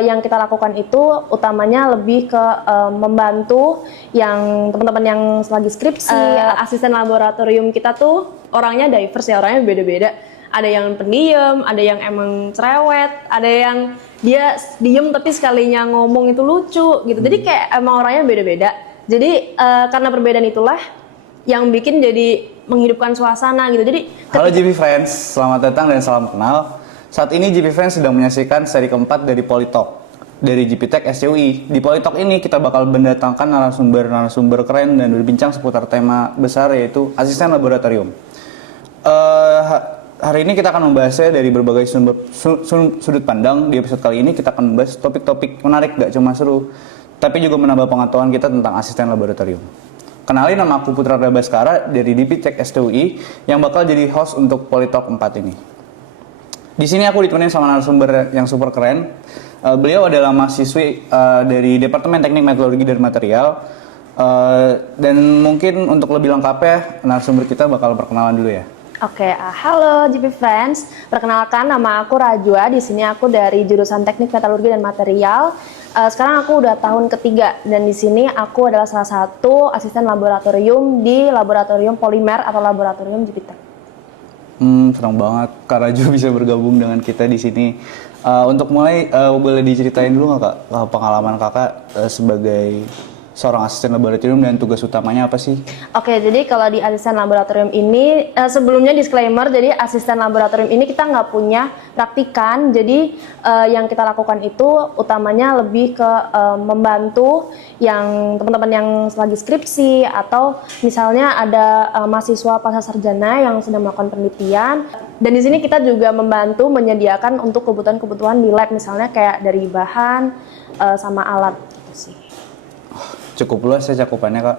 yang kita lakukan itu utamanya lebih ke membantu yang teman-teman yang lagi skripsi. Asisten laboratorium kita tuh orangnya diverse ya, orangnya beda-beda. Ada yang pendiam, ada yang emang cerewet, ada yang dia diem tapi sekalinya ngomong itu lucu gitu. Jadi kayak emang orangnya beda-beda. Jadi karena perbedaan itulah yang bikin jadi menghidupkan suasana gitu. Jadi halo GP Friends, selamat datang dan salam kenal. Saat ini GP Friends sedang menyaksikan seri keempat dari Polytalk dari GP Tech SCUI. Di Polytalk ini kita bakal mendatangkan narasumber keren dan berbincang seputar tema besar yaitu asisten laboratorium. Hari ini kita akan membahasnya dari berbagai sudut pandang. Di episode kali ini kita akan membahas topik-topik menarik, gak cuma seru, tapi juga menambah pengetahuan kita tentang asisten laboratorium. Kenalin, nama aku Putra Baskara dari GP Tech SCUI yang bakal jadi host untuk Polytalk 4 ini. Di sini aku ditemenin sama narasumber yang super keren. Beliau adalah mahasiswi dari Departemen Teknik Metalurgi dan Material. Dan mungkin untuk lebih lengkapnya, narasumber kita bakal perkenalan dulu ya. Oke, halo GP Friends. Perkenalkan, nama aku Rajwa. Di sini aku dari jurusan Teknik Metalurgi dan Material. Sekarang aku udah tahun ketiga dan di sini aku adalah salah satu asisten laboratorium di laboratorium polimer atau laboratorium GP Tech. Senang banget Kak Raju bisa bergabung dengan kita di sini. Untuk mulai, boleh diceritain dulu nggak Kak pengalaman Kakak sebagai seorang asisten laboratorium dan tugas utamanya apa sih? Oke, jadi kalau di asisten laboratorium ini, sebelumnya disclaimer, jadi asisten laboratorium ini kita nggak punya praktikan, jadi yang kita lakukan itu utamanya lebih ke membantu yang teman-teman yang lagi skripsi atau misalnya ada mahasiswa pasca sarjana yang sedang melakukan penelitian. Dan di sini kita juga membantu menyediakan untuk kebutuhan-kebutuhan di lab, misalnya kayak dari bahan sama alat gitu sih. Cukup luas ya cakupannya Kak.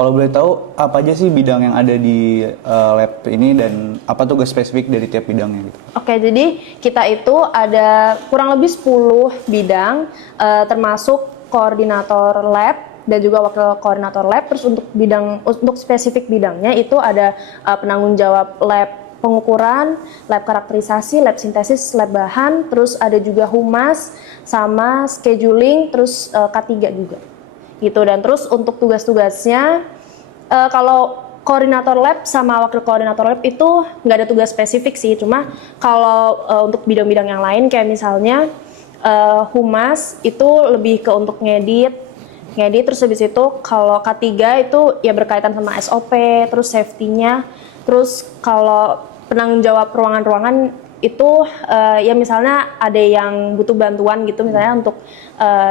Kalau boleh tahu apa aja sih bidang yang ada di lab ini dan apa tugas spesifik dari tiap bidangnya gitu? Oke, jadi kita itu ada kurang lebih 10 bidang termasuk koordinator lab dan juga wakil koordinator lab. Terus untuk spesifik bidangnya itu ada penanggung jawab lab pengukuran, lab karakterisasi, lab sintesis, lab bahan, terus ada juga humas sama scheduling, terus K3 juga. Gitu. Dan terus untuk tugas-tugasnya kalau koordinator lab sama wakil koordinator lab itu nggak ada tugas spesifik sih, cuma kalau untuk bidang-bidang yang lain kayak misalnya humas itu lebih ke untuk ngedit, terus habis itu kalau K3 itu ya berkaitan sama SOP, terus safety-nya, terus kalau penanggung jawab ruangan-ruangan itu ya misalnya ada yang butuh bantuan gitu, misalnya untuk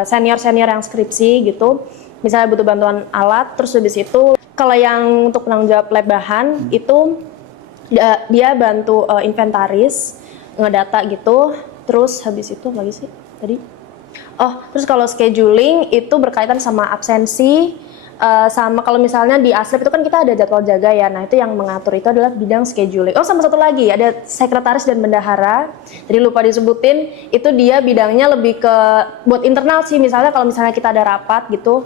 senior-senior yang skripsi gitu, misalnya butuh bantuan alat, terus habis itu kalau yang untuk penanggung jawab lab bahan itu dia bantu inventaris, ngedata gitu, terus habis itu apa lagi sih tadi? Terus kalau scheduling itu berkaitan sama absensi, sama kalau misalnya di aslab itu kan kita ada jadwal jaga ya, nah itu yang mengatur itu adalah bidang scheduling. Sama satu lagi ada sekretaris dan bendahara, jadi lupa disebutin, itu dia bidangnya lebih ke buat internal sih, misalnya kalau misalnya kita ada rapat gitu,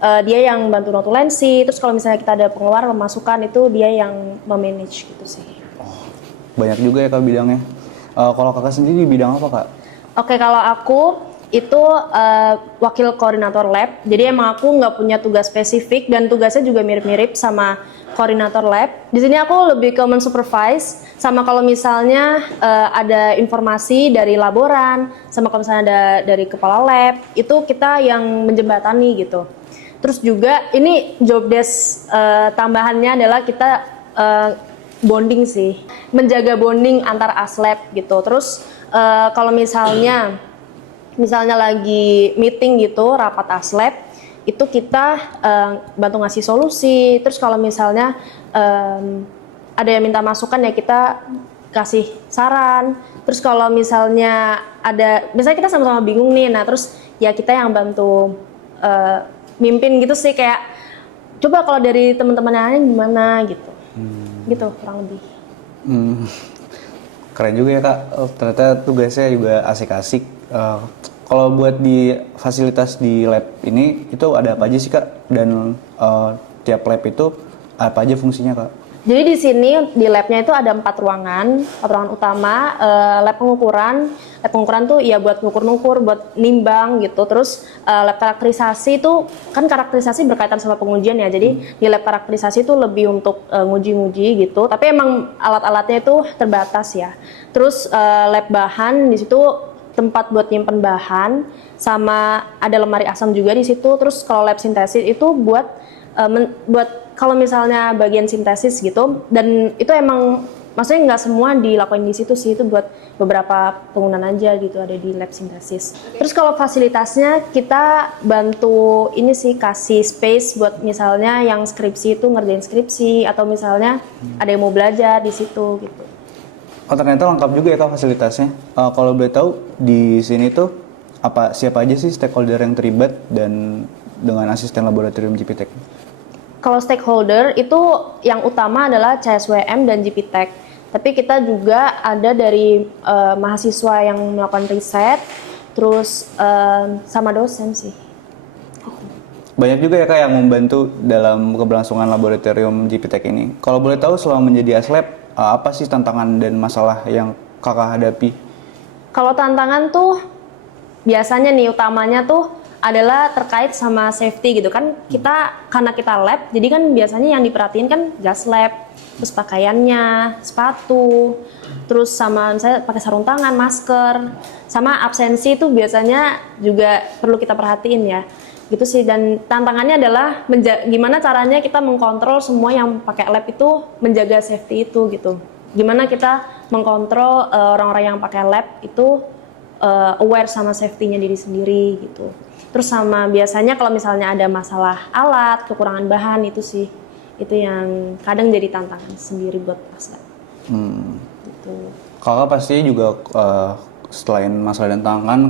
dia yang bantu notulensi, terus kalau misalnya kita ada pengeluaran pemasukan itu dia yang memanage gitu sih. Banyak juga ya Kak bidangnya. Kalau Kakak sendiri bidang apa Kak? Oke, kalau aku itu wakil koordinator lab, jadi emang aku nggak punya tugas spesifik dan tugasnya juga mirip-mirip sama koordinator lab. Di sini aku lebih ke mensupervise, sama kalau misalnya ada informasi dari laboran, sama kalau misalnya ada dari kepala lab, itu kita yang menjembatani gitu. Terus juga ini job desk tambahannya adalah kita bonding sih, menjaga bonding antar aslab gitu. Terus kalau misalnya lagi meeting gitu, rapat aslab, itu kita bantu ngasih solusi. Terus kalau misalnya ada yang minta masukan ya kita kasih saran. Terus kalau misalnya misalnya kita sama-sama bingung nih, nah terus ya kita yang bantu mimpin gitu sih, kayak coba kalau dari teman-teman yang lain gimana gitu. Gitu kurang lebih. Keren juga ya Kak, ternyata tugasnya juga asik-asik. Kalau buat di fasilitas di lab ini itu ada apa aja sih Kak? Dan tiap lab itu apa aja fungsinya Kak? Jadi di sini di labnya itu ada 4 ruangan utama, lab pengukuran. Lab pengukuran tuh ya buat ngukur-ngukur, buat nimbang gitu. Terus lab karakterisasi itu kan karakterisasi berkaitan sama pengujian ya. Jadi di lab karakterisasi itu lebih untuk nguji-nguji gitu. Tapi emang alat-alatnya itu terbatas ya. Terus lab bahan di situ tempat buat nyimpen bahan, sama ada lemari asam juga di situ. Terus kalau lab sintesis itu buat kalau misalnya bagian sintesis gitu, dan itu emang maksudnya nggak semua dilakuin di situ sih, itu buat beberapa penggunaan aja gitu ada di lab sintesis. Terus kalau fasilitasnya kita bantu ini sih, kasih space buat misalnya yang skripsi itu ngerjain skripsi, atau misalnya ada yang mau belajar di situ gitu. Oh ternyata lengkap juga ya Kak fasilitasnya. Kalau boleh tahu di sini tuh siapa aja sih stakeholder yang terlibat dan dengan asisten laboratorium GPTech? Kalau stakeholder itu yang utama adalah CSWM dan GPTech. Tapi kita juga ada dari mahasiswa yang melakukan riset, terus sama dosen sih. Banyak juga ya Kak yang membantu dalam keberlangsungan laboratorium GPTech ini. Kalau boleh tahu selama menjadi aslab, apa sih tantangan dan masalah yang Kakak hadapi? Kalau tantangan tuh biasanya nih utamanya tuh adalah terkait sama safety gitu kan. Karena kita lab, jadi kan biasanya yang diperhatiin kan gas lab, terus pakaiannya, sepatu, terus sama misalnya pakai sarung tangan, masker, sama absensi itu biasanya juga perlu kita perhatiin ya. Gitu sih, dan tantangannya adalah gimana caranya kita mengkontrol semua yang pakai lab itu menjaga safety itu gitu. Gimana kita mengkontrol orang-orang yang pakai lab itu aware sama safety-nya diri sendiri gitu. Terus sama biasanya kalau misalnya ada masalah alat, kekurangan bahan itu sih, itu yang kadang jadi tantangan sendiri buat aslab. Gitu. Kakak pasti juga selain masalah dan tantangan,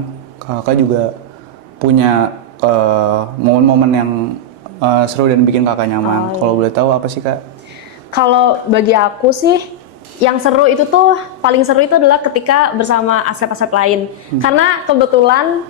kakak juga punya momen-momen yang seru dan bikin kakak nyaman. Kalau boleh tahu apa sih Kak? Kalau bagi aku sih, yang seru itu tuh, paling seru itu adalah ketika bersama aslab-aslab lain. Karena kebetulan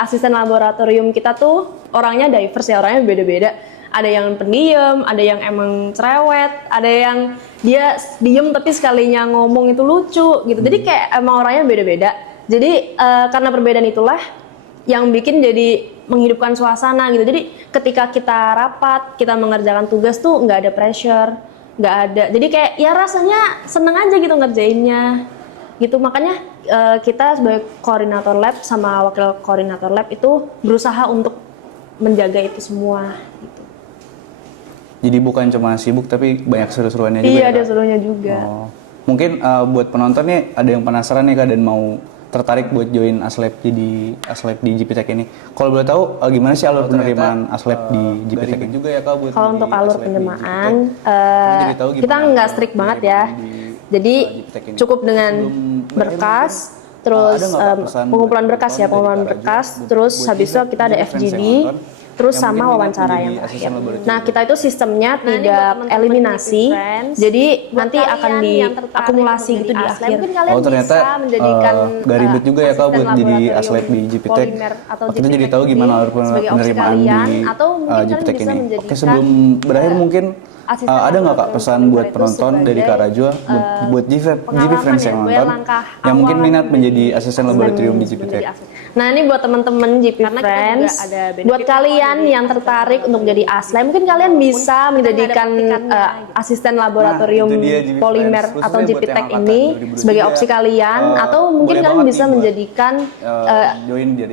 asisten laboratorium kita tuh orangnya diverse ya, orangnya beda-beda. Ada yang pendiam, ada yang emang cerewet, ada yang dia diem tapi sekalinya ngomong itu lucu gitu. Jadi kayak emang orangnya beda-beda. Jadi karena perbedaan itulah yang bikin jadi menghidupkan suasana gitu. Jadi ketika kita rapat, kita mengerjakan tugas tuh nggak ada pressure, nggak ada. Jadi kayak ya rasanya seneng aja gitu ngerjainnya. Gitu, makanya kita sebagai koordinator lab sama wakil koordinator lab itu berusaha untuk menjaga itu semua gitu. Jadi bukan cuma sibuk tapi banyak seru-seruannya juga. Iya, ya, ada Kak? serunya juga. Mungkin buat penonton nih ada yang penasaran nih Kak dan mau tertarik buat join aslab di GPTech ini. Kalau boleh tahu gimana sih alur penerimaan aslab di GPTech ini juga ya Kak buat kalau untuk alur penerimaan kita nggak strict banget ya. Jadi cukup dengan berkas, terus pengumpulan berkas ya, terus habis itu kita ada FGD, terus sama wawancara yang terakhir. Nah, kita itu sistemnya tidak eliminasi, jadi nanti akan diakumulasi gitu di akhir. Oh ternyata gak ribet juga ya Kak buat jadi aslab di GPTech. Kita jadi tahu gimana alur penerimaan di GPTech ini. Oke, sebelum berakhir mungkin ada nggak Kak pesan buat penonton dari Kak Rajwa buat GP Friends yang nonton yang mungkin minat menjadi asisten laboratorium di GPTech? Nah, ini buat teman-teman GP Friends, buat kalian yang tertarik untuk jadi aslab, mungkin kalian bisa menjadikan asisten laboratorium polimer atau GPTech ini sebagai opsi kalian, atau mungkin kalian bisa menjadikan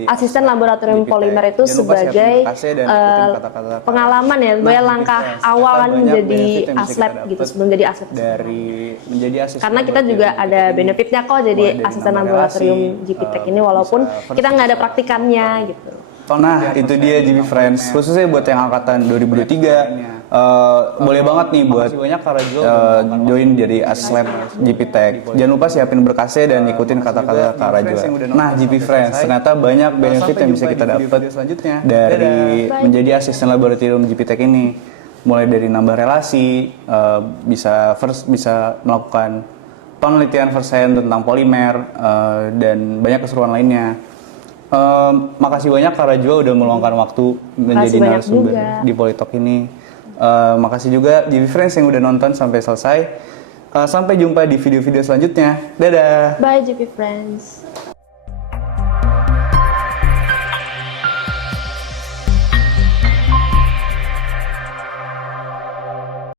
asisten laboratorium polimer itu sebagai pengalaman ya, sebagai langkah awal menjadi aslab gitu, sebelum jadi aslab. Karena kita juga ada benefitnya kok jadi asisten laboratorium GPTech ini, walaupun kita nggak ada praktikannya gitu. Nah, itu dia GP Friends, khususnya buat yang angkatan 2023. Boleh banget nih buat join jadi aslab GPTech. Jangan lupa siapin berkasnya dan ikutin kata-kata Kak Rajwa. Nah, GP Friends, ternyata banyak benefit yang bisa kita dapat dari menjadi asisten laboratorium GPTech ini. Mulai dari nambah relasi, bisa melakukan penelitian firsthand tentang polimer, dan banyak keseruan lainnya. Makasih banyak Kak Rajwa udah meluangkan waktu menjadi narasumber di Politalk ini. Makasih juga JB Friends yang udah nonton sampai selesai. Sampai jumpa di video-video selanjutnya. Dadah. Bye, GP Friends.